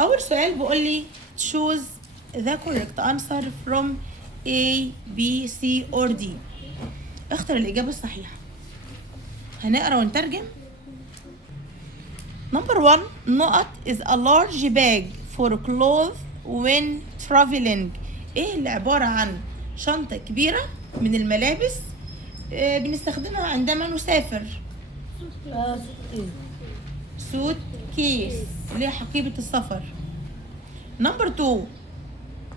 اول سؤال بيقول لي choose the correct answer from A B C or D. اختر الاجابه الصحيحه. هنقرا ونترجم. Number 1 نقط is a large bag for clothes when traveling. ايه اللي عباره عن شنطه كبيره من الملابس بنستخدمها عندما نسافر. سوت كيس اللي هي حقيبه السفر. نمبر 2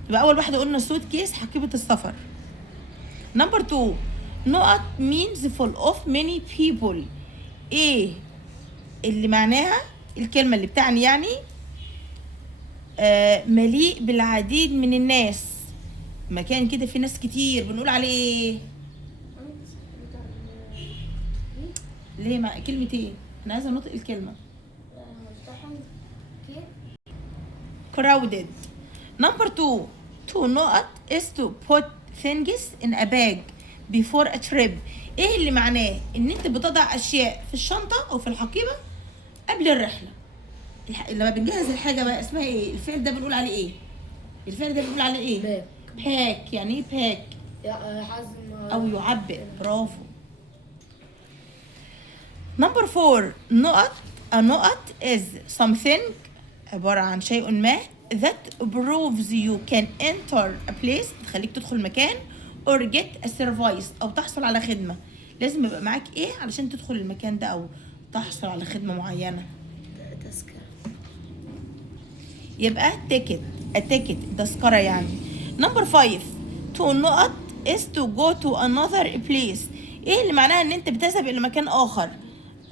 يبقى اول واحده قلنا سوت كيس حقيبه السفر. نمبر 2 نقط means full of many people. ايه اللي معناها الكلمه اللي بتعني يعني مليء بالعديد من الناس. مكان كده فيه ناس كتير بنقول عليه ايه؟ ليه مع كلمه ايه؟ انا عايزه انطق الكلمه. crowded. Number 2 to نقط is to put things in a bag before a trip. ايه اللي معناه ان انت بتضع اشياء في الشنطه او في الحقيبه قبل الرحله. لما بنجهز الحاجه بقى اسمها ايه؟ الفعل ده بنقول عليه ايه؟ الفعل ده بنقول عليه ايه؟ باك. باك. يعني ايه باك؟ حزم او يعبئ. برافو. نمبر 4 نقط a نقط is something عبارة عن شيء ما that proves you can enter a place تخليك تدخل مكان or get a service أو تحصل على خدمة. لازم يبقى معاك إيه علشان تدخل المكان ده أو تحصل على خدمة معينة. تذكرة. يبقى ticket a ticket تذكرة يعني. نمبر 5 to نقط is to go to another place. إيه اللي معناها إن أنت بتذهب إلى مكان آخر.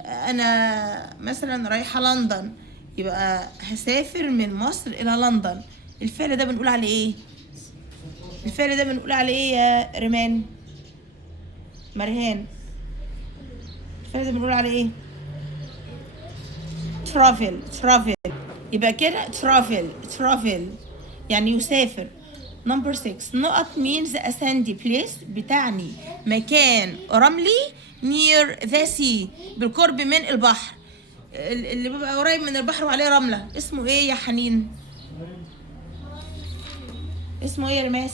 أنا مثلا رايحة لندن يبقى هسافر من مصر إلى لندن. الفعل ده بنقول عليه إيه؟ الفعل ده بنقول عليه إيه يا ريمان؟ مرهان. الفعل ده بنقول عليه إيه؟ travel. يبقى كده travel يعني يسافر. نمبر 6 نقط means a sandy place بتعني مكان رملي near the sea بالقرب من البحر. اللي بيبقى قريب من البحر وعليه رملة اسمه ايه يا حنين؟ اسمه ايه يا رماس؟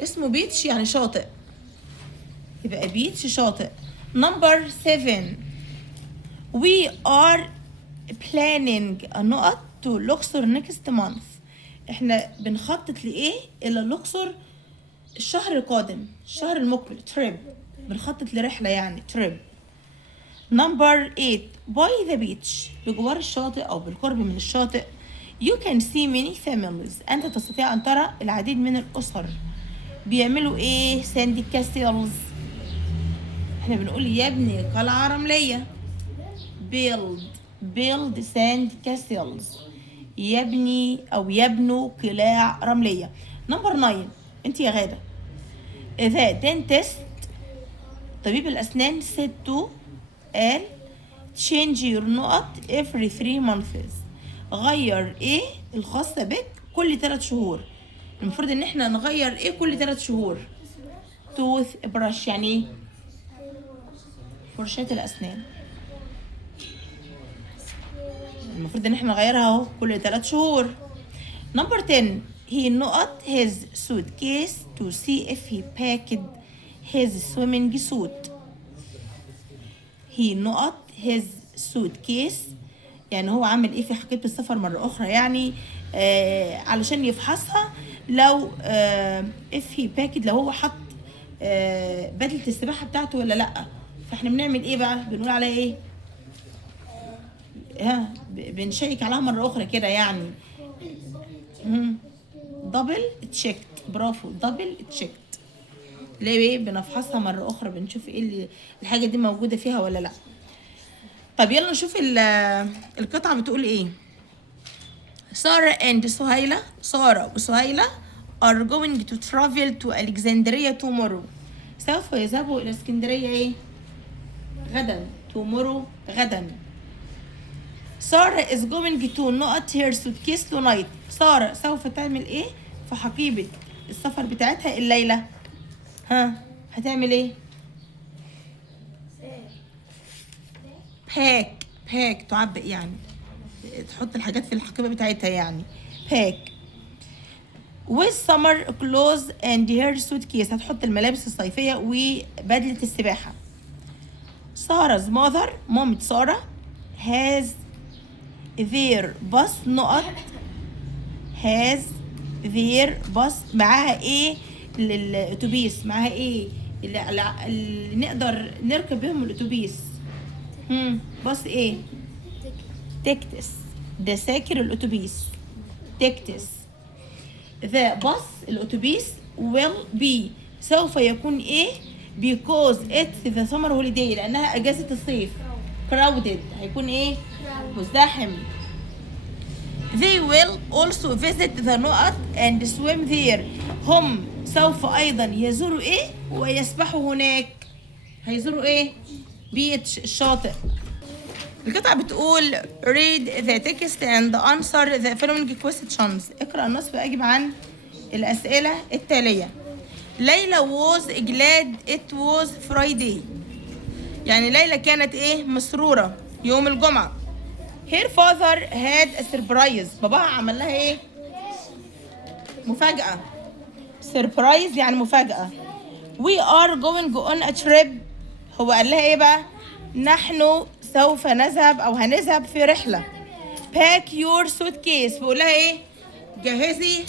اسمه بيتش يعني شاطئ. يبقى بيتش شاطئ. نمبر 7 we are planning نقط to الأقصر next month. احنا بنخطط لإيه؟ إلى الأقصر الشهر القادم، الشهر المقبل. trip بنخطط لرحلة يعني trip. نمبر 8 by the beach بجوار الشاطئ أو بالقرب من الشاطئ you can see many families. أنت تستطيع أن ترى العديد من الأسر بيعملوا إيه؟ ساندي كاستيلز. احنا بنقول يبني قلعة رملية build sand castles. يبني أو يبنوا قلاع رملية. نمبر 9 أنت يا غادة. إذا dentist طبيب الأسنان said to قال change your نقط every 3 months. غير إيه الخاصة بك كل 3 شهور. المفروض إن احنا نغير إيه كل 3 شهور. tooth brush يعني إيه؟ فرشاة الأسنان. المفروض ان احنا نغيرها اهو كل 3 شهور. نمبر 10 he نقط his suitcase to see if he packed his swimming suit. he نقط his suitcase يعني هو عامل ايه في حقيبة السفر مرة اخرى يعني علشان يفحصها لو if he packed لو هو حط بدلة السباحة بتاعته ولا لا. فاحنا بنعمل ايه بقى؟ بنقول عليها ايه؟ بنشيك عليها مرة أخرى كده يعني. دبل تشيكت. برافو دبل تشيكت. ليه بنفحصها مرة أخرى بنشوف ايه اللي الحاجة دي موجودة فيها ولا لأ. طب يلا نشوف القطعة بتقول ايه. سارة وسهيلة are going to travel to Alexandria tomorrow. سوف يذهبوا إلى اسكندرية ايه؟ غدا. tomorrow غدا. سارة is going to نقط her suitcase tonight. سارة سوف تعمل ايه في حقيبة السفر بتاعتها الليلة؟ هتعمل ايه؟ باك تعبئ يعني، تحط الحاجات في الحقيبة بتاعتها يعني. باك. with summer clothes and her suitcase، هتحط الملابس الصيفية وبدلة السباحة. سارah's mother، مامة سارة، has their bus نقط has their bus، معاها ايه للاتوبيس، معاها ايه اللي نقدر نركب بهم الاتوبيس. باص ايه؟ تكتس، دساكر الاتوبيس. تكتس. the bus الاتوبيس will be سوف يكون ايه؟ because it's the summer holiday، لانها اجازة الصيف. crowded هيكون ايه؟ مزدحم. they will also visit the نقط and swim there، هم سوف ايضا يزوروا ايه؟ ويسبحوا هناك. هيزوروا ايه؟ بيتش، الشاطئ. القطعة بتقول read the text and answer the following questions، اقرأ النص وأجب عن الأسئلة التالية. ليلى was glad it was Friday، يعني ليلى كانت ايه؟ مسرورة يوم الجمعة. her father had a surprise، باباها عمل لها ايه؟ مفاجأة. surprise يعني مفاجأة. we are going on a trip، هو قال لها ايه بقى؟ نحن سوف نذهب او هنذهب في رحلة. pack your suitcase، بيقول لها ايه؟ جهزي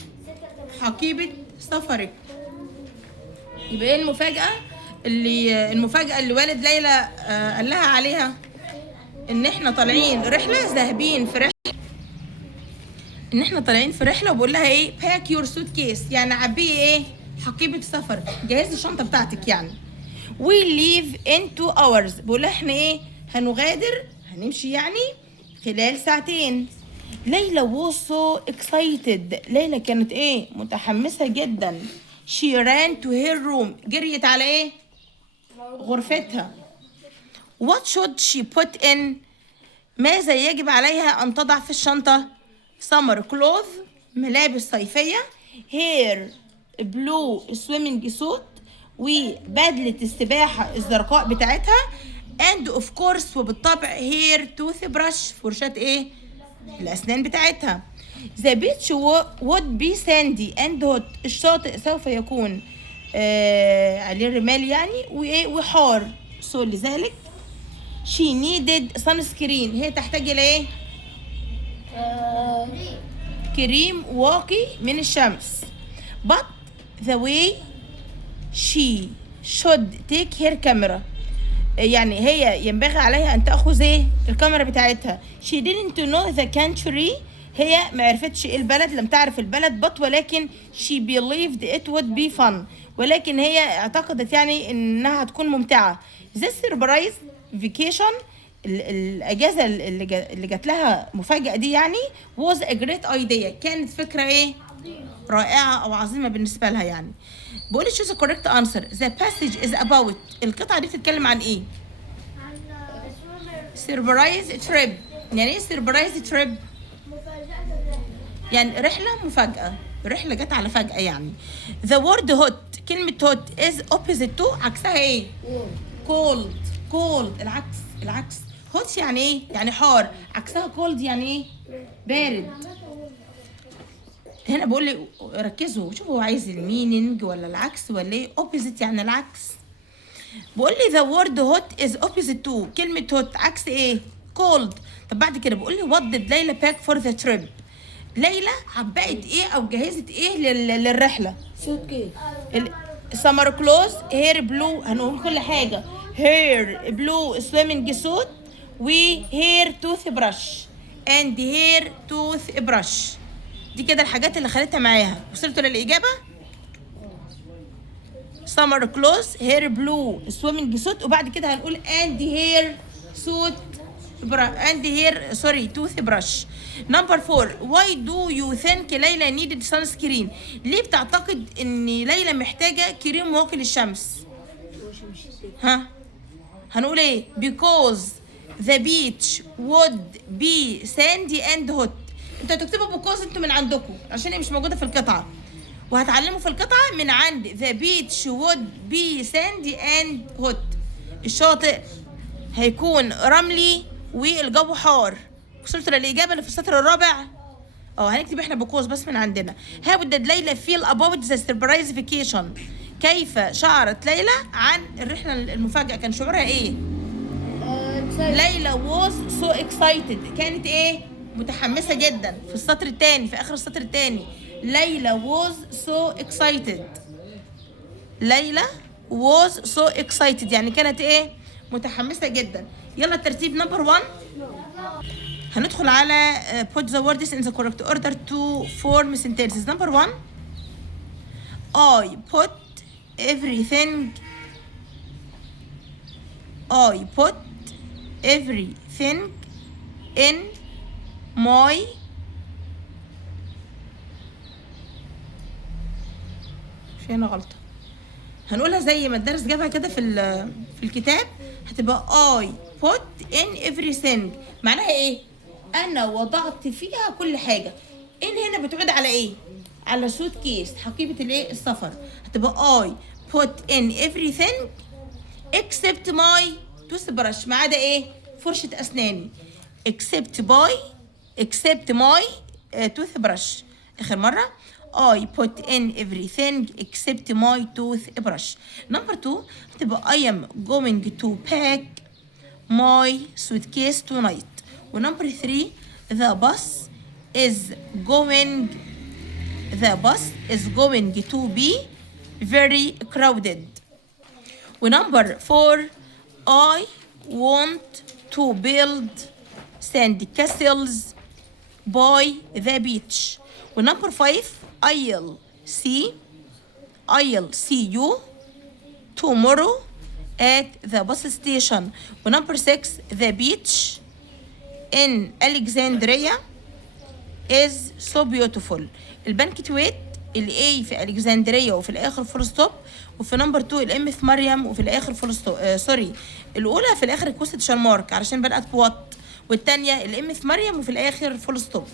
حقيبة سفرك. يبقى ايه المفاجأة اللي والد ليلى قال لها عليها؟ ان احنا طالعين رحلة، ذاهبين في رحلة، ان احنا طالعين في رحلة. وبقول لها ايه؟ pack your suitcase، يعني عبيه ايه؟ حقيبة سفر، جهزي الشنطة بتاعتك يعني. we leave in 2 hours، بقول لها احنا ايه؟ هنغادر، هنمشي يعني خلال ساعتين. ليلى was so excited، ليلى كانت ايه؟ متحمسة جدا. she ran to her room، جريت على ايه؟ غرفتها. what should she put in، ماذا يجب عليها أن تضع في الشنطة؟ summer clothes، ملابس صيفية. hair blue swimming suit، وبدلة السباحة الزرقاء بتاعتها. and of course وبالطبع hair toothbrush، فرشاة ايه؟ الأسنان بتاعتها. the beach would be sandy and hot، الشاطئ سوف يكون عليه الرمال يعني وايه؟ وحار. so لذلك she needed sunscreen، هي تحتاج الى ايه؟ كريم واقي من الشمس. but the way she should take her camera، يعني هي ينبغي عليها ان تاخذ ايه؟ الكاميرا بتاعتها. she didn't know the country، هي ما عرفتش ايه البلد، لم تعرف البلد. but ولكن she believed it would be fun، ولكن هي اعتقدت يعني انها هتكون ممتعة. this surprise vacation، الاجازة اللي جات لها مفاجأة دي يعني was a great idea، كانت فكرة ايه؟ رائعة او عظيمة بالنسبة لها يعني. بقول choose the correct answer. the passage is about، القطعة دي بتتكلم عن ايه؟ surprise trip، يعني ايه surprise trip؟ يعني رحلة مفاجأة، رحلة جت على فجأة يعني. the word hot، كلمة hot is opposite to، عكسها ايه؟ cold، العكس. hot يعني ايه؟ يعني حار. عكسها cold يعني ايه؟ بارد. هنا بقول لي ركزوا شوفوا هو عايز المينينج ولا العكس ولا ايه؟ opposite يعني العكس. بقول لي the word hot is opposite to، كلمة hot عكس ايه؟ cold. طب بعد كده بقول لي what did ليلى pack for the trip، ليلى عبأت ايه او جهزت ايه للرحلة؟ summer clothes، hair blue، هنقول كل حاجة. hair blue swimming suit، و hair toothbrush and hair toothbrush. دي كده الحاجات اللي خليتها معاها. وصلتوا للإجابة؟ summer clothes، hair blue swimming suit، وبعد كده هنقول and hair suit and hair toothbrush. number 4 why do you think ليلى needed sunscreen، ليه بتعتقد ان ليلى محتاجة كريم واقي للشمس؟ ها هنقول ايه؟ because the beach would be sandy and hot. انتوا هتكتبوا because انتوا من عندكم عشان هي مش موجودة في القطعة، وهتعلموا في القطعة من عند the beach would be sandy and hot، الشاطئ هيكون رملي والجو حار. وصلت للاجابه اللي في السطر الرابع. هنكتب احنا بقوس بس من عندنا. How did ليلى feel about the surprise vacation؟ كيف شعرت ليلى عن الرحله المفاجاه؟ كان شعورها ايه؟ ليلى was so excited، كانت ايه؟ متحمسه جدا. في السطر الثاني، في اخر السطر الثاني، ليلى was so excited. ليلى was so excited يعني كانت ايه؟ متحمسه جدا. يلا الترتيب نمبر 1. هندخل على put the words in the correct order to form sentences. number 1 I put everything in my في هنا غلطة، هنقولها زي ما الدرس جابها كده في الكتاب. هتبقى I put in everything. معناها ايه؟ انا وضعت فيها كل حاجة. ان هنا بتعود على ايه؟ على سوت كيس، حقيبة الايه؟ السفر. هتبقى I put in everything except my toothbrush، ما عدا ايه؟ فرشة اسناني. except my toothbrush. اخر مرة I put in everything except my toothbrush. number 2 هتبقى I am going to pack my suitcase tonight. ونمبر 3 the bus is going to be very crowded. ونمبر 4 I want to build sand castles by the beach. ونمبر 5 I'll see you tomorrow at the bus station. ونمبر 6 the beach in Alexandria is so beautiful. البنكتويت الاي في الكسندريا وفي الاخر فول ستوب، وفي نمبر 2 الام في مريم وفي الاخر فول ستوب. سوري، الاولى في الاخر كوستشن مارك علشان بدات بوات، والثانيه الام في مريم وفي الاخر فول ستوب.